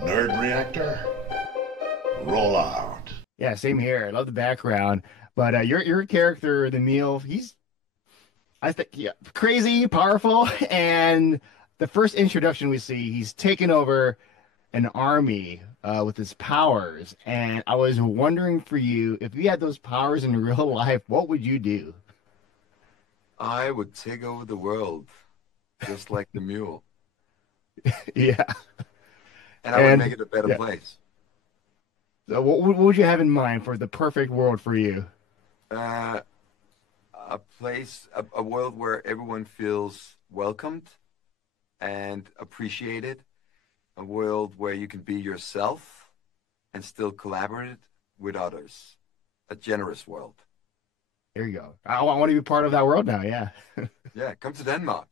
Nerd Reactor, roll out. Yeah, same here. I love the background, but your character, the meal, he's I think yeah, crazy, powerful, and the first introduction we see, he's taken over an army with his powers, and I was wondering for you, if you had those powers in real life, what would you do? I would take over the world just like the mule, Yeah, and I would make and it a better yeah, place. so what would you have in mind for the perfect world for you? Uh, a place, a world where everyone feels welcomed and appreciated, a world where you can be yourself and still collaborate with others, a generous world. There you go. I want to be part of that world now. Yeah. Yeah, come to Denmark.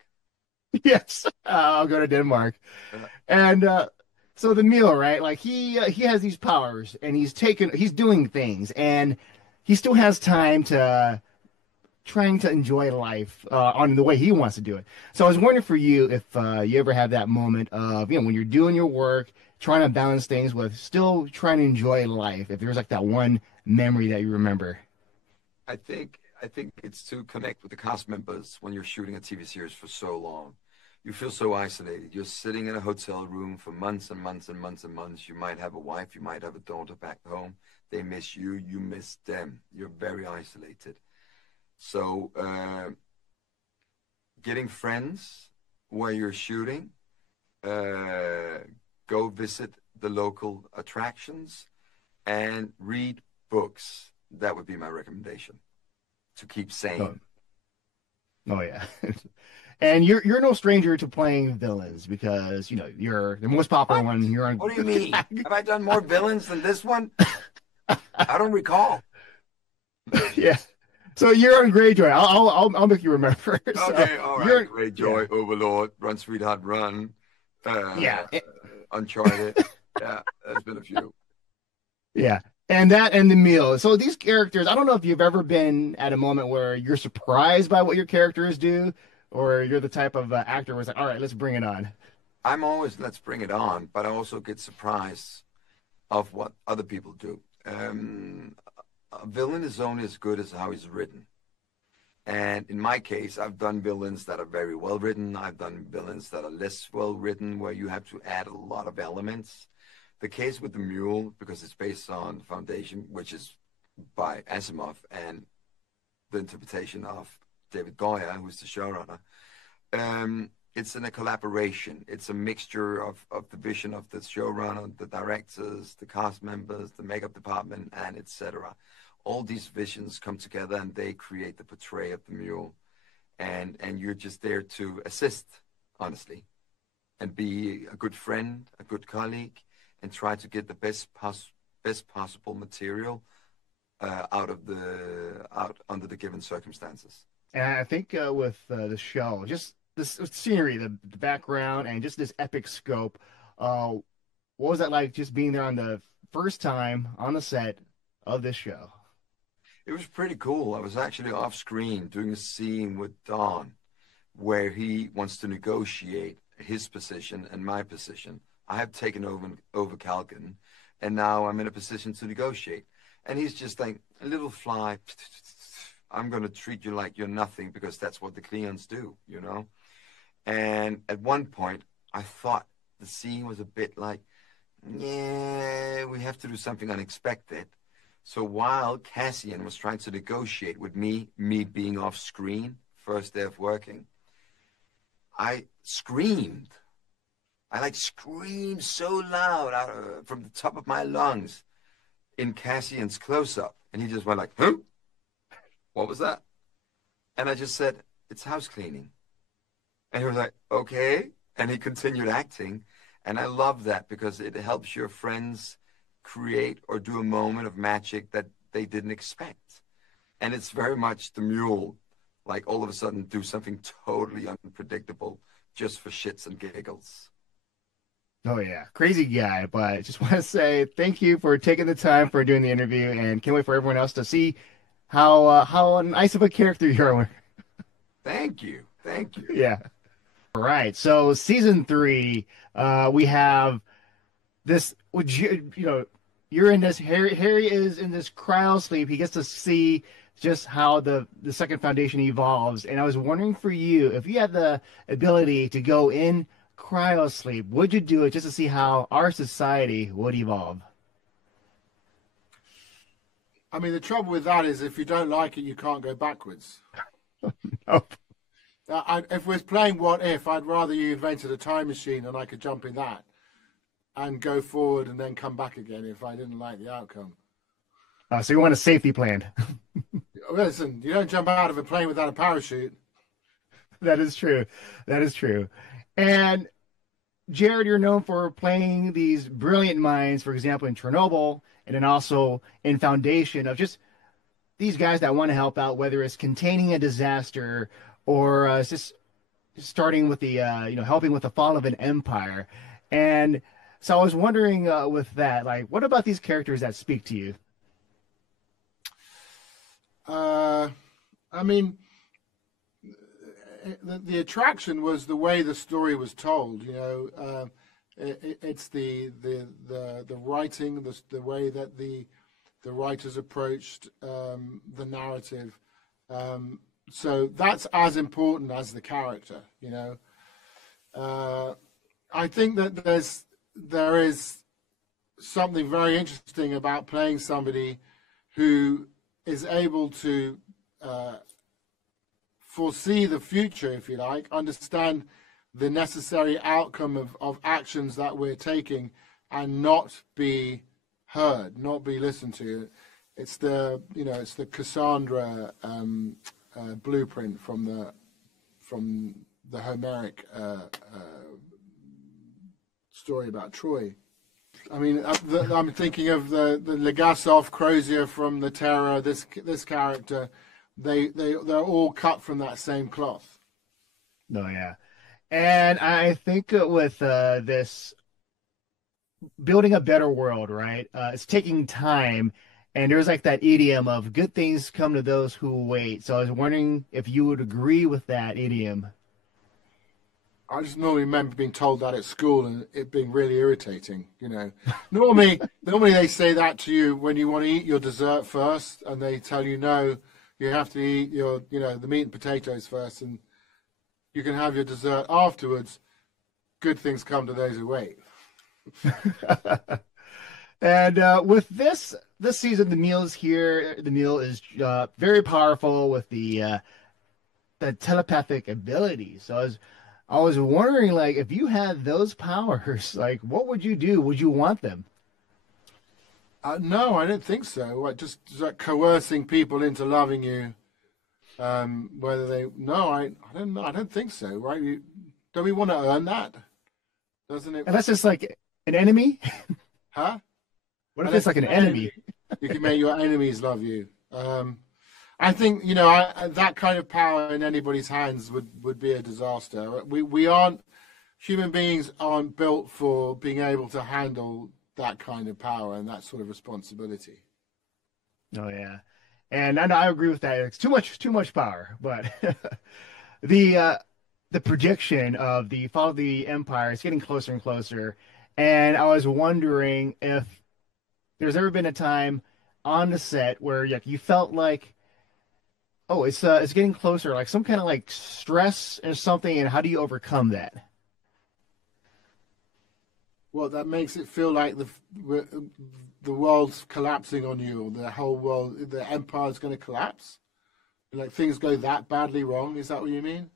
Yes, I'll go to Denmark. Uh, And so the meal, right? Like he has these powers, and he's doing things, and he still has time to trying to enjoy life on the way he wants to do it. So I was wondering for you if you ever have that moment of when you're doing your work, trying to balance things with still trying to enjoy life. If there's like that one memory that you remember. I think it's to connect with the cast members when you're shooting a TV series for so long. You feel so isolated. You're sitting in a hotel room for months and months and months and months. You might have a wife, you might have a daughter back home. They miss you, you miss them. You're very isolated. So, getting friends where you're shooting, uh, go visit the local attractions, and read books. That would be my recommendation to keep Oh, sane. oh yeah. And you're no stranger to playing villains because you're the most popular What? one. You're on. What do you mean? Have I done more villains than this one? I don't recall. Yeah. So you're on Greyjoy. I'll make you remember. So Okay, all right. you're Greyjoy, yeah Overlord, Run Sweetheart Run, uh, yeah Uncharted. Yeah, there's been a few. yeah. And that and the meal. So these characters, I don't know if you've ever been at a moment where you're surprised by what your characters do, or you're the type of actor where it's like, all right, let's bring it on. I'm always let's bring it on, but I also get surprised of what other people do. A villain is only as good as how he's written. And in my case, I've done villains that are very well written. I've done villains that are less well written, where you have to add a lot of elements. The case with the Mule, because it's based on Foundation, which is by Asimov and the interpretation of David Goyer, who's the showrunner. It's in a collaboration. It's a mixture of the vision of the showrunner, the directors, the cast members, the makeup department, and etc. All these visions come together and they create the portray of the mule. And you're just there to assist, honestly, and be a good friend, a good colleague, and try to get the best possible material out under the given circumstances. And I think with the show, just this scenery, the background, and just this epic scope. What was that like? Just being there on the first time on the set of this show. It was pretty cool. I was actually off screen doing a scene with Don where he wants to negotiate his position and my position. I have taken over Calgon, and now I'm in a position to negotiate. And he's just like a little fly. I'm going to treat you like you're nothing because that's what the Cleons do, you know? And at one point, I thought the scene was a bit like, yeah, we have to do something unexpected. So while Cassian was trying to negotiate with me being off screen, first day of working, I screamed. I like screamed so loud from the top of my lungs in Cassian's close-up. And he just went like, huh? What was that? And I just said, it's house cleaning. And he was like, okay. And he continued acting. And I love that because it helps your friends create or do a moment of magic that they didn't expect. And it's very much the mule, like all of a sudden do something totally unpredictable just for shits and giggles. Oh yeah, crazy guy. But just want to say thank you for taking the time for doing the interview, and can't wait for everyone else to see how nice of a character you are. Thank you. Thank you. Yeah. All right. So season three, we have this would you're in this Harry is in this cryo sleep. He gets to see just how the second foundation evolves. And I was wondering for you, if you had the ability to go in cryo sleep, would you do it just to see how our society would evolve? I mean, the trouble with that is if you don't like it, you can't go backwards. Nope. If we're playing What If, I'd rather you invented a time machine and I could jump in that and go forward and then come back again if I didn't like the outcome. So you want a safety plan? Listen, you don't jump out of a plane without a parachute. That is true. That is true. And Jared, you're known for playing these brilliant minds, for example, in Chernobyl, and then also in Foundation, of just these guys that want to help out, whether it's containing a disaster or just starting with the, helping with the fall of an empire. And so I was wondering with that, like, what about these characters that speak to you? I mean, the attraction was the way the story was told. It's the writing, the way that the writers approached the narrative. So that's as important as the character. I think that there is something very interesting about playing somebody who is able to foresee the future, if you like, understand the necessary outcome of actions that we're taking, and not be heard, not be listened to. It's the Cassandra blueprint from the Homeric story about Troy. I mean, I'm thinking of the Legasov, Crozier from the Terror. This character, they're all cut from that same cloth. Oh yeah, and I think with this building a better world, right? It's taking time, and there's like that idiom of "good things come to those who wait." So I was wondering if you would agree with that idiom. I just normally remember being told that at school and it being really irritating. Normally they say that to you when you want to eat your dessert first, and they tell you no, you have to eat your, the meat and potatoes first, and you can have your dessert afterwards. Good things come to those who wait. And with this season, the meal is here. The meal is very powerful with the telepathic ability. So I was wondering, like, if you had those powers, like, what would you do? Would you want them? No, I don't think so. Just like coercing people into loving you. Whether they I don't know. I don't think so. Right? Don't we want to earn that? Doesn't it? And that's just like an enemy. Huh? What if it's like an enemy? You can make your enemies love you. I think that kind of power in anybody's hands would be a disaster. Human beings aren't built for being able to handle that kind of power and that sort of responsibility. Oh yeah, and I agree with that. It's too much power. But the prediction of the fall of the empire is getting closer and closer, and I was wondering if there's ever been a time on the set where you felt like, oh, it's getting closer, like some kind of like stress or something, and how do you overcome that? Well, that makes it feel like the world's collapsing on you, or the whole world, the empire's going to collapse. Like things go that badly wrong. Is that what you mean?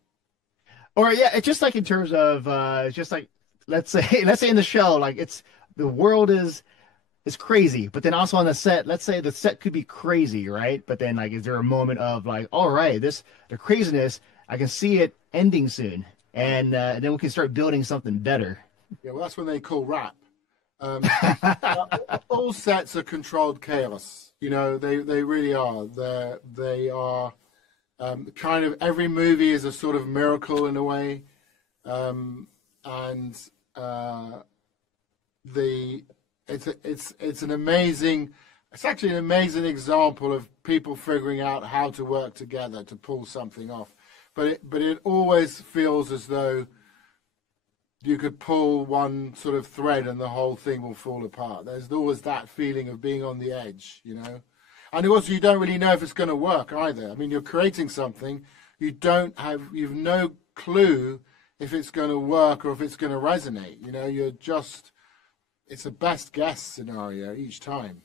Or yeah, it's just like in terms of just like let's say in the show, like the world is crazy, but then also on the set, let's say the set could be crazy, right? But then like, is there a moment of like, all right, the craziness, I can see it ending soon, and then we can start building something better. Yeah, well, that's when they call rap. All sets are controlled chaos. They really are. They are kind of, every movie is a sort of miracle in a way, and it's actually an amazing example of people figuring out how to work together to pull something off. But it always feels as though you could pull one sort of thread and the whole thing will fall apart. There's always that feeling of being on the edge, you know. And also, you don't really know if it's going to work either. I mean, you're creating something, you've no clue if it's going to work or if it's going to resonate. You know, it's a best guess scenario each time.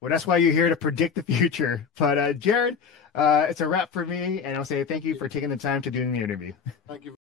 Well, that's why you're here to predict the future. But Jared, it's a wrap for me, and I'll say thank you for taking the time to do the interview. Thank you.